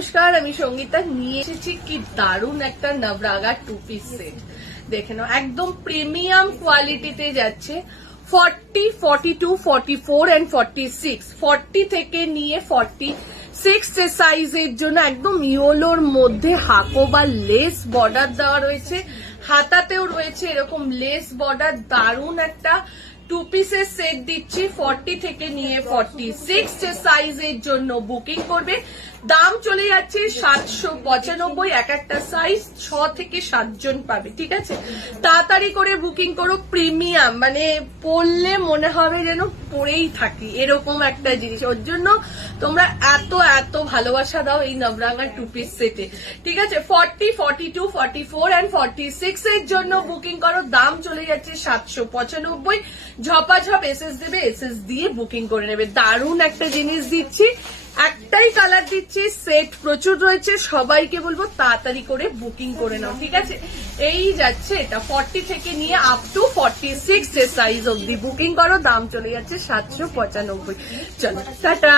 নমস্কার, আমি সঙ্গীতা নিয়ে এসেছি কি দারুণ একটা নবরাগা টু পিস সেট। দেখে নাও, একদম প্রিমিয়াম কোয়ালিটিতে যাচ্ছে। 40, 42, 44 and 46, 40 থেকে নিয়ে 46 সাইজের জন্য একদম ইয়োলোর মধ্যে হাকো বা লেস বর্ডার দেওয়া রয়েছে। হাতাতেও রয়েছে এরকম লেস বর্ডার। দারুণ একটা টু পিসের সেট দিচ্ছি। 40 থেকে নিয়ে 46 সাইজের জন্য বুকিং করবে। দাম চলে যাচ্ছে 795। এক একটা সাইজ 6 থেকে 7 জন পাবে, ঠিক আছে? তাড়াতাড়ি করে বুকিং করো। প্রিমিয়াম মানে পরলে মনে হবে যেন পরেই থাকি, এরকম একটা জিনিস। ওর জন্য তোমরা এত এত ভালোবাসা দাও এই নবরাঙ্গা টু পিস সেটে, ঠিক আছে? 40, 42, 44 and 46 এর জন্য বুকিং করো। দাম চলে যাচ্ছে 795। ঝপাঝপ এসএস দেবে, এসএস দিয়ে বুকিং করে নেবে। দারুণ একটা জিনিস দিচ্ছি, একটাই কালার দিচ্ছি, সেট প্রচুর রয়েছে। সবাইকে বলবো তাড়াতাড়ি করে বুকিং করে নাও, ঠিক আছে? এই যাচ্ছে এটা 40 থেকে নিয়ে আপ টু 46 সাইজ অব্দি বুকিং করো। দাম চলে যাচ্ছে 795। চলো টাটা।